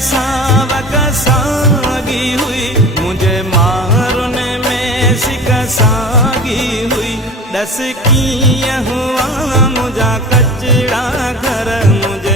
सावक सागी हुई, मुझे मारने में सिकसागी हुई। दस कीअं हुआ मुझा कचड़ा घर, मुझे